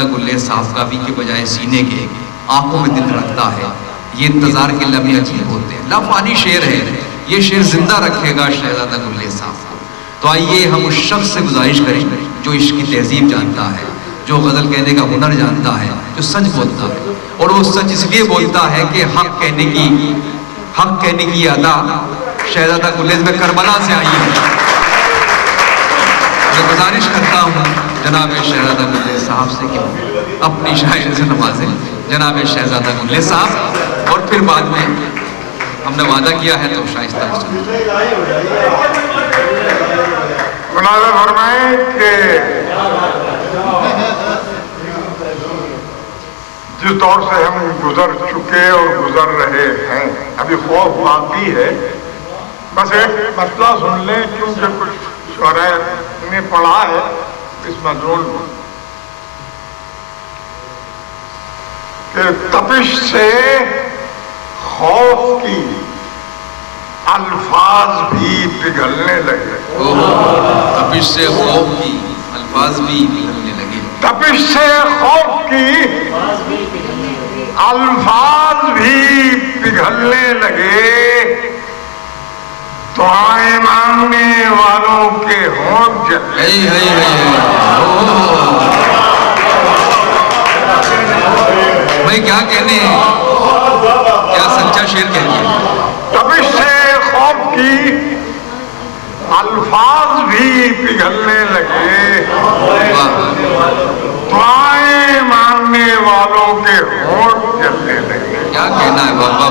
शहजादा गुल्ले साफ काफी के बजाय सीने के आंखों में दिल रखता है। ये इंतजार के लम्हे अजीब होते हैं। लाफानी शेर है, ये शेर जिंदा रखेगा शहजादा गुल्ले साफ को। तो आइए हम उस शख्स से गुजारिश करें जो इश्क की तहजीब जानता है, जो गजल कहने का हुनर जानता है, जो सच बोलता है। और वो सच इसलिए बोलता है कि हक कहने की अदा शहजादा गुल्ले में करबला से आई है। मैं गुजारिश करता हूँ जनाब शहजादा गुल्ले साहब से कि अपनी शायरी से नवाजें जनाब शहजादा गुल्ले साहब। और फिर बाद में हमने वादा किया है तो शाइस्ता फरमाए कि जिस दौर से हम गुजर चुके और गुजर रहे हैं, अभी खौफ बाकी है। बस एक मसला सुन लें, क्योंकि कुछ शुराए ने पढ़ा है इस मजमून में कि तपिश से खौफ की अल्फाज भी पिघलने लगे। तपिश से खौफ की अल्फाज भी पिघलने लगे। तपिश से खौफ की अल्फाज भी पिघलने लगे। दुआएं मांगने वालों के होंठ जले। भाई क्या कहने हैं, क्या सच्चा शेर कह दिया। तपिश से खौफ की अल्फाज भी पिघलने लगे। दुआएं मांगने वालों के होंठ जलने लगे। क्या कहना है बाबा।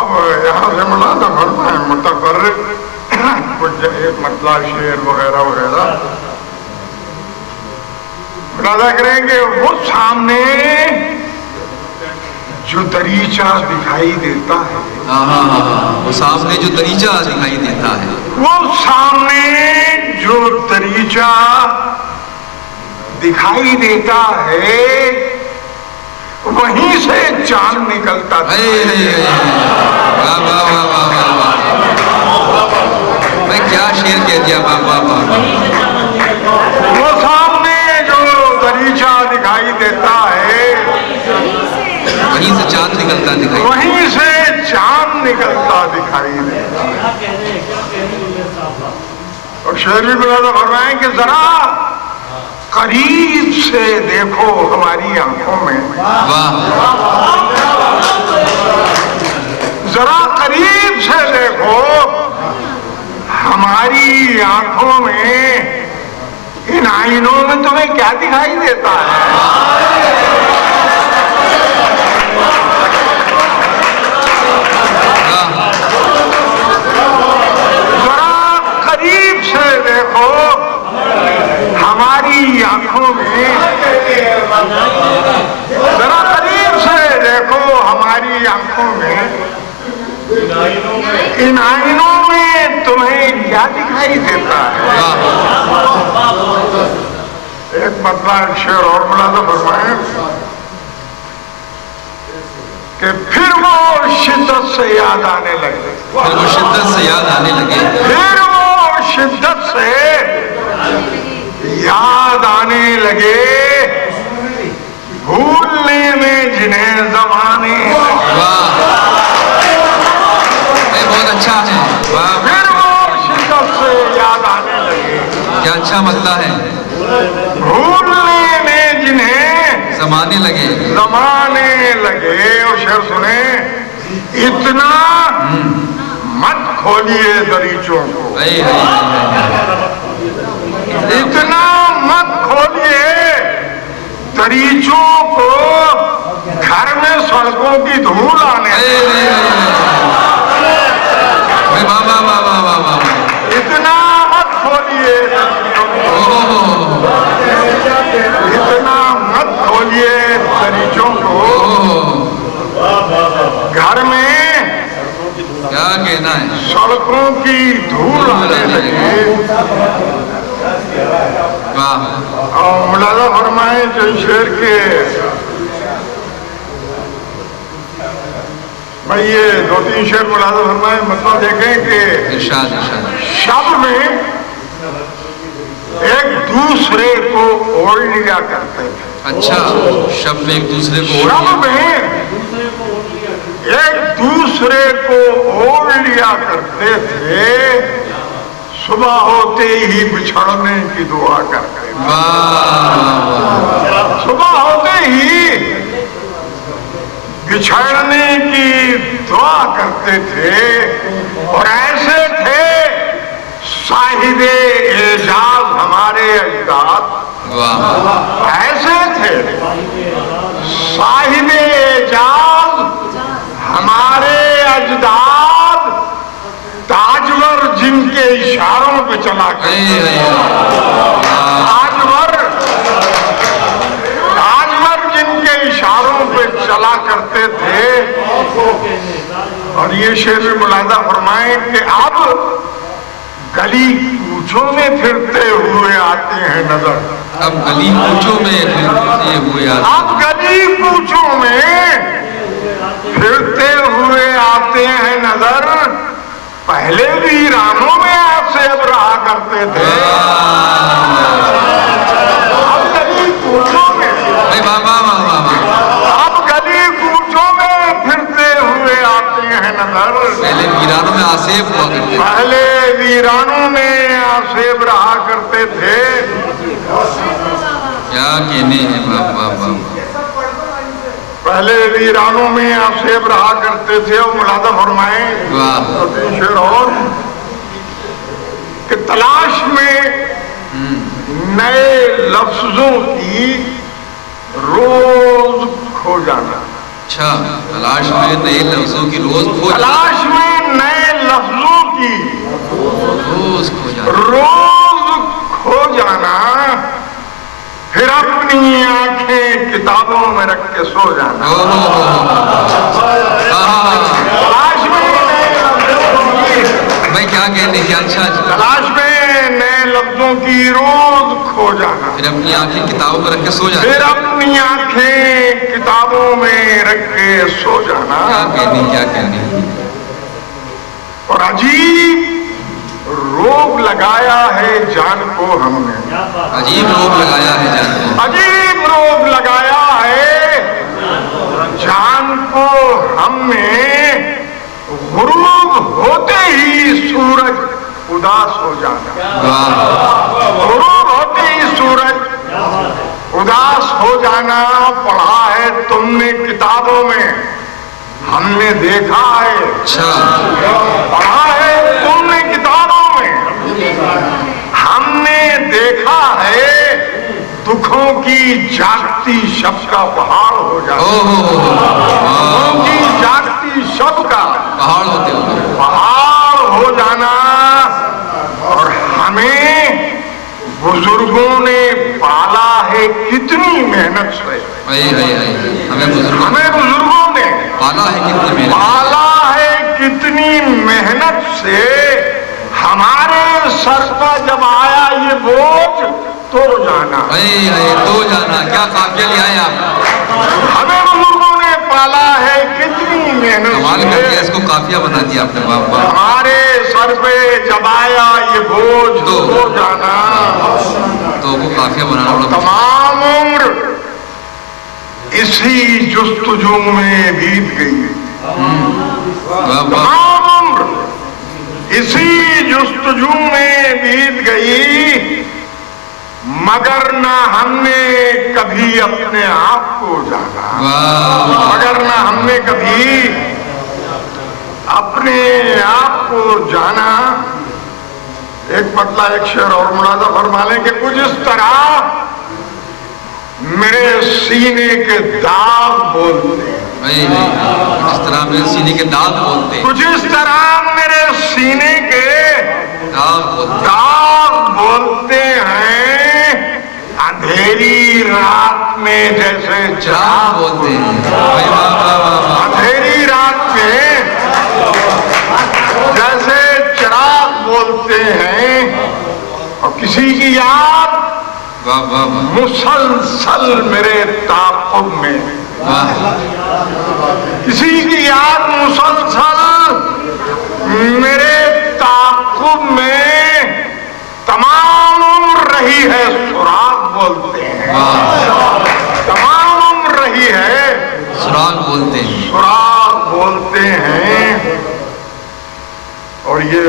अब यहाँ से मुलाजा फरमाए मुतफर्रिक कुछ एक मतलब शेर वगैरह वगैरह मुलाजा करेंगे। वो सामने जो दरीचा दिखाई देता है, वो सामने जो दरीचा दिखाई देता है, वो सामने जो दरीचा दिखाई देता है, वहीं से चांद निकलता है। मैं क्या शेर कह दिया बाबा। वो सामने जो दरीचा दिखाई देता है, वहीं से चांद निकलता दिखाई, वहीं से चांद निकलता दिखाई देता। और शेर भी मुलाजा फरमाएं कि जरा करीब से देखो हमारी आंखों में। जरा करीब से देखो हमारी आंखों में। इन आईनों में तुम्हें क्या दिखाई देता है? जरा करीब से देखो हमारी आंखों में। जरा करीब से देखो हमारी आंखों में। इन आईनों में तुम्हें क्या दिखाई देता है? एक मतलब शेर और मुलाजा फरमाएं कि फिर वो शिद्दत से याद आने लगे। फिर वो शिद्दत से याद आने लगे। फिर वो शिद्दत से याद आने लगे। भूलने में जिन्हें जमाने। बहुत अच्छा है। फिर वो शिद्दत से याद आने लगे। क्या अच्छा मतलब है। भूलने में जिन्हें जमाने लगे। और शेर सुने, इतना मत खोलिए दरीचों को। इतना मत खोलिए दरीचों को, घर में सड़कों की धूल आने। इतना मत खोलिए, इतना मत खोलिए दरीचों को, घर में क्या कहना है, सड़कों की धूल आने लगी। और मुलाजा फरमाए जो शेर के भाई ये दो तीन शेर मुलाजा फरमाए, मतलब देखें कि इरशाद शब में एक दूसरे को ओढ़ लिया करते थे। अच्छा, शब्द में एक दूसरे को ओढ़ शब्द में एक दूसरे को ओढ़ लिया करते थे। सुबह होते ही बिछड़ने की दुआ करते थे। वाह, सुबह होते ही बिछड़ने की दुआ करते थे। और ऐसे थे साहिबे एजाज हमारे अजदाद। वाह, ऐसे थे साहिबे एजाज हमारे अजदाद, ताजवर जिनके इशारों पे चला करते ताजवर जिनके इशारों पे चला करते थे। और ये शेर भी मुलादा फरमाए कि अब गली कूचों में फिरते हुए आते हैं नजर। अब गली कूचों में फिरते हुए आते अब गली कूचों में फिरते हुए आते हैं नजर। पहले वीरानों में आपसे अब रहा करते थे। अब गली कूचों में अब गली कूचों में फिरते हुए आते हैं नजर। पहले वीरानों में आसेब हुआ करते थे। पहले वीरानों में आसेब रहा करते थे। क्या कहने हैं, बाबा। पहले वीरानों में आसेब रहा करते थे। और मुलादा फरमाए वाह, शेर और कि तलाश में नए लफ्जों की रोज खो जाना। अच्छा, तलाश में नए लफ्जों की रोज खो जाना। तलाश में नए लफ्जों की रोज खो जाना। रोज खो जाना। फिर अपनी आंखें किताबों में रख के सो जाना। तलाश में नए लफ्जों की, भाई क्या कहने की, अच्छा, तलाश में नए लफ्जों की रोज खो जाना। फिर अपनी आंखें किताबों में रख के सो जाना। फिर अपनी आंखें किताबों में रख के सो जाना। क्या कहने। और अजीब रोग लगाया है जान को हमने। अजीब रोग लगाया है जान को। अजीब रोग लगाया है जान को हमने। गुरूब होते ही सूरज उदास हो जाना। गुरूब होते ही सूरज उदास हो जाना। पढ़ा है तुमने किताबों में, हमने देखा है। अच्छा, पढ़ा है तुमने किताबों में, हमने देखा है। दुखों की जागती शब का पहाड़ हो जाना। दुखों की जागती शब का पहाड़ होते हो, पहाड़ हो जाना। और हमें बुजुर्गों ने पाला है कितनी मेहनत से। हमें बुजुर्गों ने पाला है कितनी मेहनत, पाला है कितनी मेहनत से। हमारे सर पर जब आया ये बोझ तो जाना। तो जाना, क्या काफिया ले आए आप। हमें बुजुर्गों ने पाला है कितनी मेहनत कमाल से। करके इसको काफिया बना दिया आपने, बाबा। हमारे सर पे जब आया ये बोझ तो जाना। तो वो काफिया बनाना पड़ा। तमाम उम्र इसी जुस्तजू में बीत गई। तमाम उम्र इसी जुस्तजू में बीत गई। मगर ना हमने कभी अपने आप को जाना। मगर ना हमने कभी अपने आप को जाना। एक पतला एक शेर और मुलाजा फरमा लें कि कुछ इस तरह मेरे सीने के दाग बोलते हैं। कुछ इस तरह मेरे सीने के दाग बोलते हैं। कुछ इस तरह मेरे सीने के दाग बोलते हैं। अंधेरी रात में जैसे चिराग बोलते हैं। अंधेरी रात में जैसे चिराग बोलते हैं। और किसी की याद मुसलसल मेरे ताक़ुब में। किसी की याद मुसलसल मेरे ताक़ुब में तमाम उम्र रही है। और ये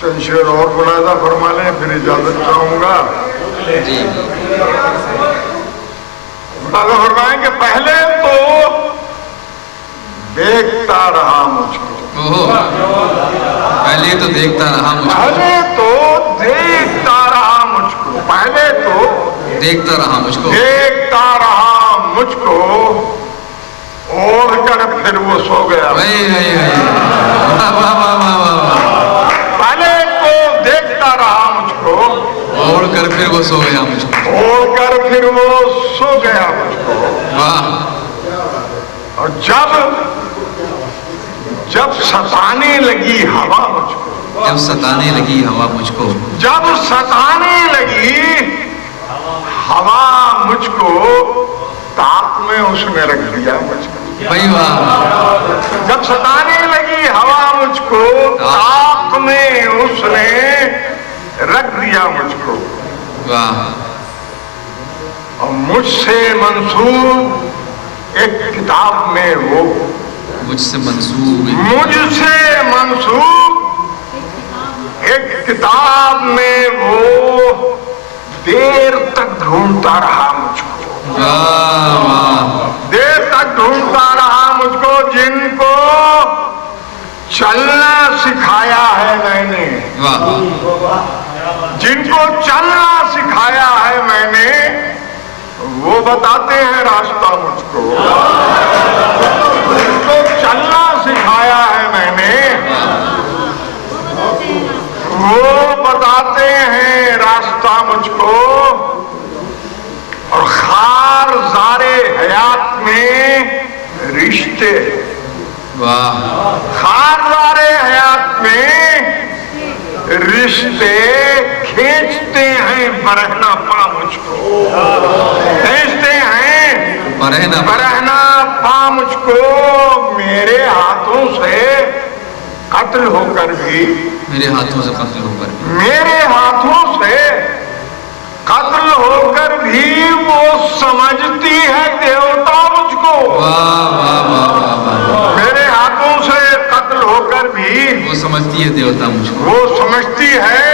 चंद शेर और मुलाजा फरमा लें, फिर इजाजत चाहूंगा। जी मुलाजा फरमाएं कि पहले तो देखता रहा मुझको, ओहो, पहले तो देखता रहा मुझको, पहले तो देखता रहा मुझको, पहले तो देखता रहा मुझको, देखता रहा मुझको, ओढ़ कर फिर वो सो गया। वही वही वही, वाह वाह वाह वाह वाह, पहले तो देखता रहा मुझको, ओढ़ कर फिर वो सो गया मुझको, ओढ़ कर फिर वो सो गया मुझको। वाह। और जब सताने लगी हवा मुझको, जब सताने लगी हवा मुझको, जब सताने लगी हवा मुझको, ताक में उसने रख दिया मुझको। वही वाह, जब सताने लगी हवा मुझको, ताक में उसने रख दिया मुझको। वाह। और मुझसे मंसूब एक किताब में वो, मुझसे मंसूब, मुझसे मंसूब एक किताब में वो देर तक ढूंढता रहा मुझको, वाह वाह, देर तक ढूंढता रहा मुझको। जिनको चलना सिखाया है मैंने, वाह, जिनको चलना सिखाया है मैंने, वो बताते हैं रास्ता मुझको। जिनको चलना सिखाया है मैंने, वो बताते हैं रास्ता मुझको। और खार ज़ारे हयात में रिश्ते, वाह, खार ज़ारे हयात में रिश्ते खींचते हैं बरहना पा मुझको, खींचते हैं बरहना पा मुझको। मेरे हाथों से कत्ल होकर भी, मेरे हाथों से कत्ल होकर, मेरे हाथों से कत्ल होकर भी वो समझती है देवता मुझको। वाह वाह वाह वाह वाह, मेरे हाथों से कत्ल होकर भी वो समझती है देवता मुझको, वो समझती है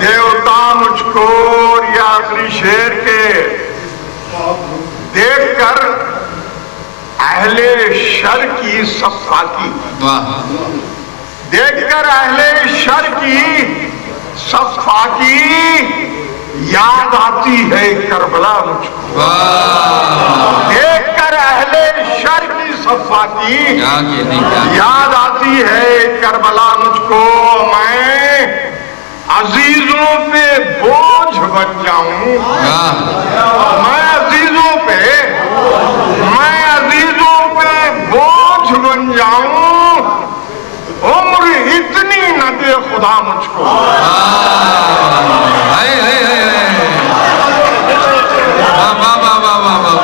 देवता मुझको। और ये आखिरी शेर के देखकर अहले शर की सफा की, वाह, देखकर अहले शर की सफा की याद आती है करबला मुझको। वाह, देखकर अहले शर की सफा की क्या कहने, क्या याद आती है करबला मुझको। मैं अजीजों पे बोझ बन जाऊं, वाह, मैं अजीजों पे बोझ बन जाऊं। उम्र इतनी न दे खुदा मुझको। हाय हाय हाय हाय, वाह वाह वाह वाह वाह वाह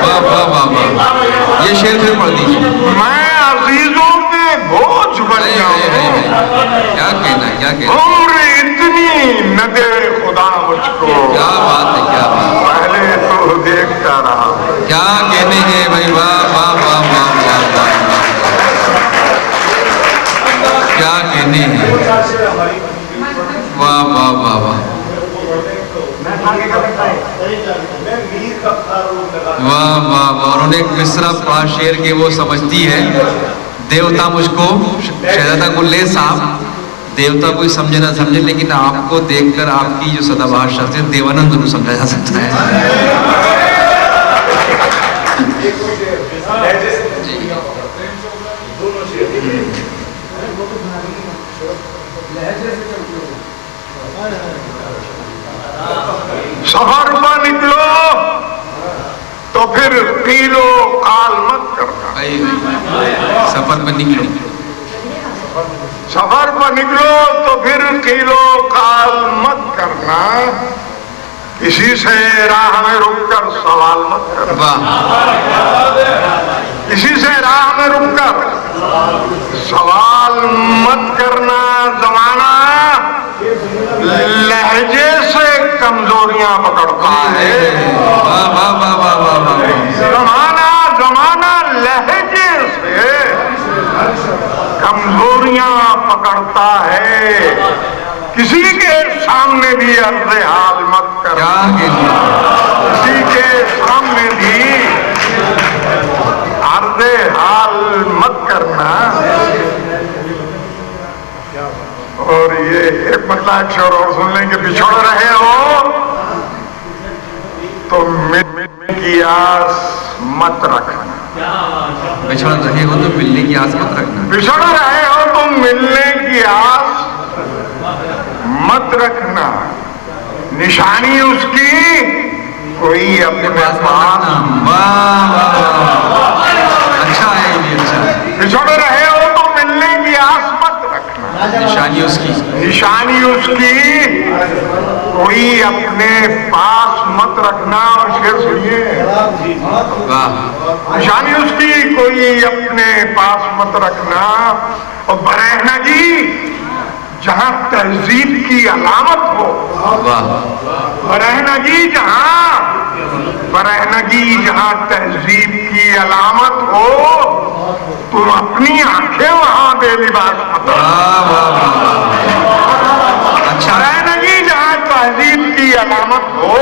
वाह वाह वाह वाह, ये शेर फिर पढ़ दीजिए। मैं अजीजों पे बोझ बन जाऊं, क्या कहना है, क्या कहना है, उम्र इतनी न दे खुदा मुझको। क्या बात है, क्या बात, पहले तो देखता रहा, क्या कहने हैं भाई, वाह वाह वाह वाह वाह वाह, क्या कहने हैं, वाह वाह वाह वाह, वाह वाह वाह। उन्होंने एक मिसरा पढ़ा शेर के, वो समझती है देवता मुझको। शहजादा गुल्ले साहब, देवता कोई समझे ना समझे, लेकिन आपको देखकर आपकी जो सदाबहार शख्सियत देवानंद जरूर समझा जा सकता है। सफर पर निकलो तो फिर कीलो काल मत करना, सफर पर निकलो, सफर पर निकलो तो फिर कीलो काल मत करना। किसी से राह में रुककर सवाल मत करना, वाह, किसी से राह में रुककर सवाल मत करना। जमाना लहजे से कमजोरियां पकड़ता है, वाह वाह वाह वाह वाह वाह, जमाना लहजे से कमजोरियां पकड़ता है, किसी के सामने भी अर्ज़े हाल मत कर, किसी के सामने भी अर्ज़े हाल मत करना। और ये एक मतलब एक शोर और सुन लेंगे, बिछड़ रहे हो तो मिलने की आस मत रखना, बिछड़ रहे हो तो मिलने की आस मत रखना, बिछड़ रहे हो तो मिलने की आस मत रखना। निशानी उसकी कोई अपने पास। वाह अच्छा है, ये भी अच्छा है। बिछड़ रहे हो तो मिलने की आस मत रखना, निशानी उसकी, निशानी उसकी कोई अपने पास मत रखना। और शेर सुनिए, निशानी उसकी कोई अपने पास मत रखना। और बरहनगी जहां तहजीब की अलामत हो, बरहनगी जहां तहजीब की अलामत हो, तुम अपनी आंखें वहां बेलिबास मत रखो। अच्छा, बरहनगी जहां तहजीब की अलामत हो,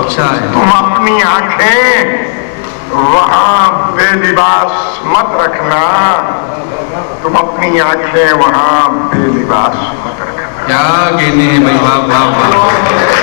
अच्छा है, तुम अपनी आंखें वहां बेलिबास मत रखना, तुम अपनी आंखें वहां बेलिबास मत रखना। क्या कहने हैं भाई, वाह वाह वाह।